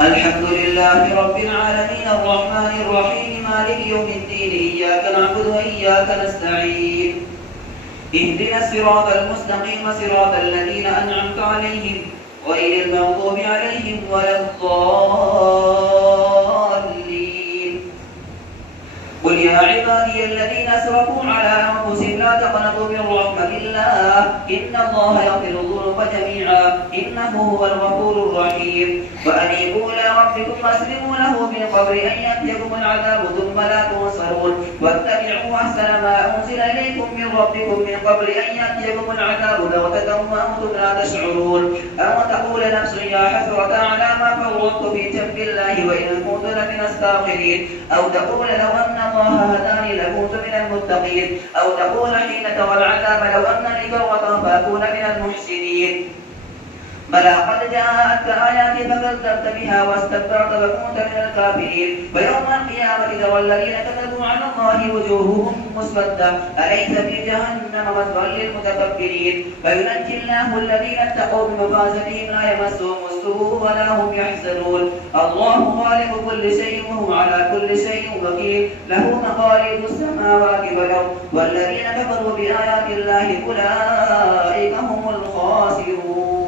الحمد لله رب العالمين الرحمن الرحيم مالك يوم الدين إياك نعبد وإياك نستعين اهدنا الصراط المستقيم صراط الذين أنعمت عليهم غير المغضوب عليهم ولا الضالين. قل يا عبادي الذين أسرفوا على أنفسهم لا تقنطوا من رحمة الله إن الله يغفر الذنوب جميعا إنه هو الغفور الرحيم. وأنيبوا إلى ربكم وأسلموا له من قبل أن يأتيكم العذاب ثم لا تنصرون واتبعوا أحسن ما أنزل إليكم من ربكم من قبل أن يأتيكم العذاب بغتة وأنتم لا تشعرون. أو تقول نفس يا حسرة على ما فرطت في جنب الله وإن كنت لمن الساخرين. أو تقول لو أن الله هداني لكنت من المتقين. أو تقول حين ترى العذاب لو أن لي كرة فأكون من المحسنين. بلى قد جاءتك آياتي فكذبت بها واستكبرت وكنت من الكافرين. ويوم القيامة ترى الذين كذبوا على الله وجوههم مسودة أليس في جهنم مثوى للمتكبرين. فينجي الله الذين اتقوا بمفازتهم لا يمسهم السوء ولا هم يحزنون. الله خالق كل شيء وهو على كل شيء وكيل له مقاليد السماوات والأرض والذين كفروا بآيات الله أولئك هم الخاسرون.